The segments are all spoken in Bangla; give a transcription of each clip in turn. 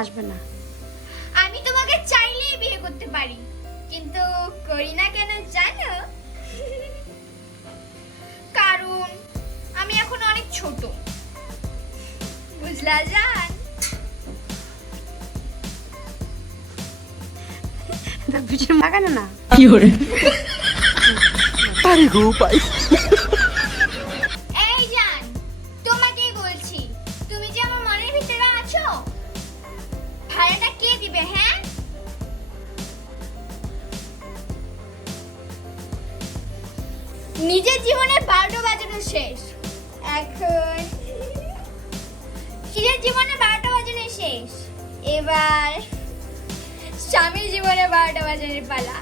আসবে না। আমি তোমাকে চাইলেই বিয়ে করতে পারি, কিন্তু করি না কেন জানো? কারণ আমি এখন অনেক ছোট, বুঝলা জান? পিছনে লাগানো না। কি করে আরে গো পাই। এই জান, তোমাকেই বলছি, তুমি যে আমার মনের ভিতরে আছো, ভাড়াটা কে দিবে? হ্যাঁ, নিজের জীবনে 12টা বাজানো শেষ, এখন নিজের জীবনে 12টা বাজানো শেষ, এবার স্বামীর জীবনে 12টা বাজানোর পালা।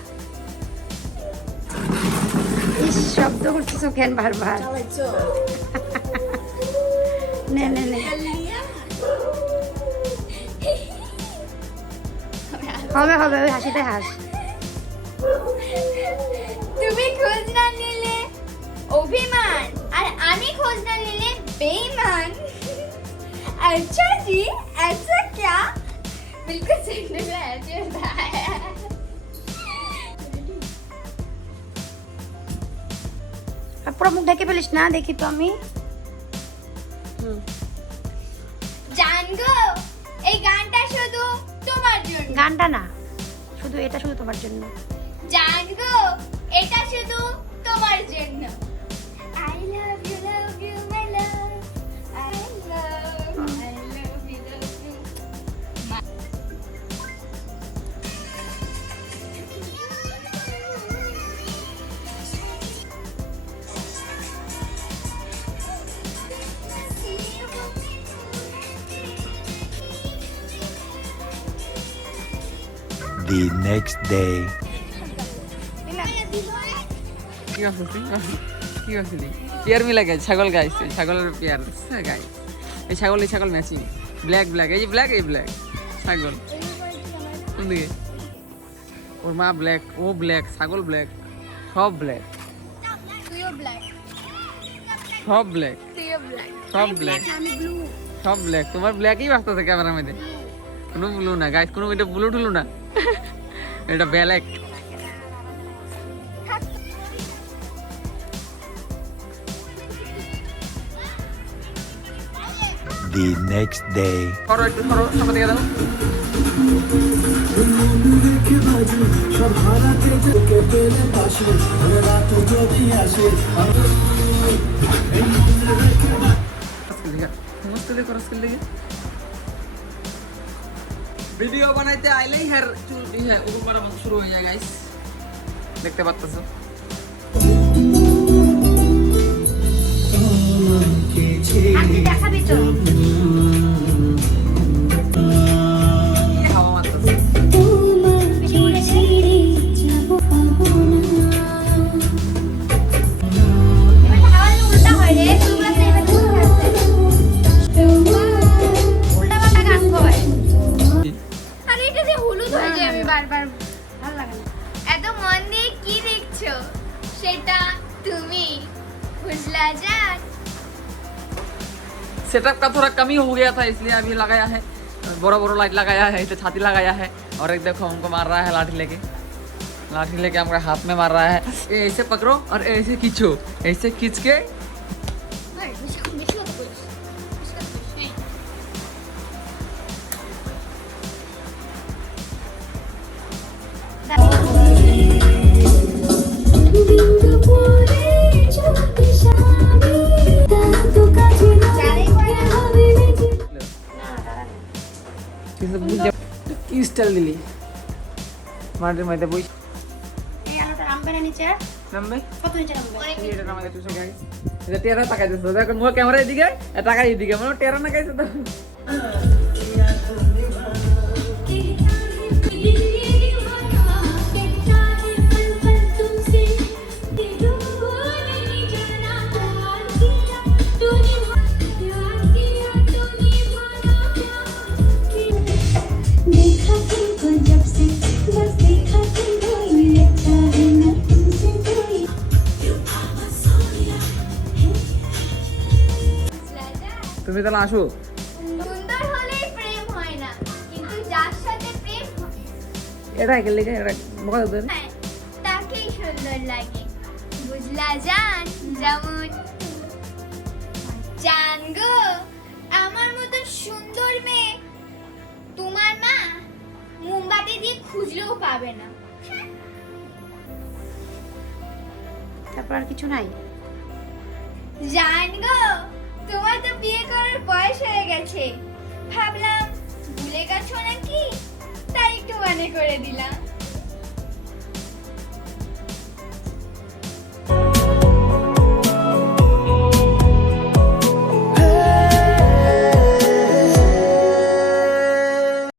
শব্দ করতেছো কেন বারবার? নে নে নে, হবে হবে, ওই হাসিতে হাস। তুমি খোঁজ না নিলে অভিমান, আর আমি খোঁজ না নিলে बेईमान। अच्छा जी, ऐसा क्या? बिल्कुल सही लग रहा है, ऐसे होता है। পুরো মুখ ঢেকে ফেলিস না, দেখি তো আমি। জান গো, এই গানটা শুধু তোমার জন্য। গানটা না, শুধু এটা শুধু তোমার জন্য। জান গো, এটা শুধু তোমার জন্য। I love you, my love. I love you, love you. The next day. কি করছিস কি করছিলি? পেয়ার মিলা গাইস, ছাগল গাইস, ছাগলের পেয়ার গাইস। এই ছাগল ম্যাচিং, ব্ল্যাক ব্ল্যাক, এই ব্ল্যাক এই ব্ল্যাক ছাগল। কোন দিকে? ওর মা ব্ল্যাক, ও ব্ল্যাক, ছাগল ব্ল্যাক, সব ব্ল্যাক, তুইও ব্ল্যাক, সব ব্ল্যাক, তুইও ব্ল্যাক, সব ব্ল্যাক, আমি ব্লু। সব ব্ল্যাক। তোমার ব্ল্যাকই বাঁচতেছে ক্যামেরার মধ্যে, কোনো ব্লু না গাইস, কোনো এটা ব্লু টুলু না, এটা ব্ল্যাক। The next day. সরো একটু সরো, সামনে দিকে দাও। ভিডিও বানাইতে আইলেই হের চুল ওরকম করা শুরু হয়ে যায় গাইস, দেখতে পাচ্ছো। আপনি দেখাবি তো? হাওয়া মারতেছে। বেশি বলেছে? এবার হাওয়া উল্টা হয় রে, তোমরা তো এবার উল্টা পাল্টা গান হয়। আরে এটা যে হলুদ হয়ে যায়, আমি বারবার ভালো লাগে না। এত মন দিয়ে কি দেখছো, সেটা তুমি বুঝলা জান? सेटअप का थोड़ा कमी हो गया था, इसलिए अभी लगाया है, बड़ा बड़ा लाइट लगाया है, इधर छाती लगाया है, और एक देखो हमको मार रहा है लाठी लेके हमारे हाथ में मार रहा है। ऐसे पकड़ो और ऐसे खींचो, ऐसे खींच के বেশি বেশি কথা বলিস, বেশি কথা বলিস। কি স্টাইল দিলি মাটির মধ্যে বই এই আলোটা নামবে না নিচে? নামবে কত নিচে নামবে? এটা নামাতে তুই গাইস, এটা টেরা তাকাইতেছ, দেখো মোর ক্যামেরা এদিকে আর টাকা এদিকে, মানে টেরা না গাইছে তো। বুঝলা জান? তুমি তাহলে আসো। সুন্দর হলেই প্রেম হয় না, কিন্তু এটা একে লেগে এটা বকা ধরে হ্যাঁ, তাকেই সুন্দর লাগে বুঝলা জান যেমন জান গো আমার মতো সুন্দর মেয়ে তোমার মা মোমবাতি দিয়ে খুঁজলেও পাবে না। তারপর আর কিছু নাই? জান গো তোমার তো বিয়ে করার বয়স হয়ে গেছে, ভাবলাম ভুলে গেছো নাকি, তাই একটু মনে করে দিলাম।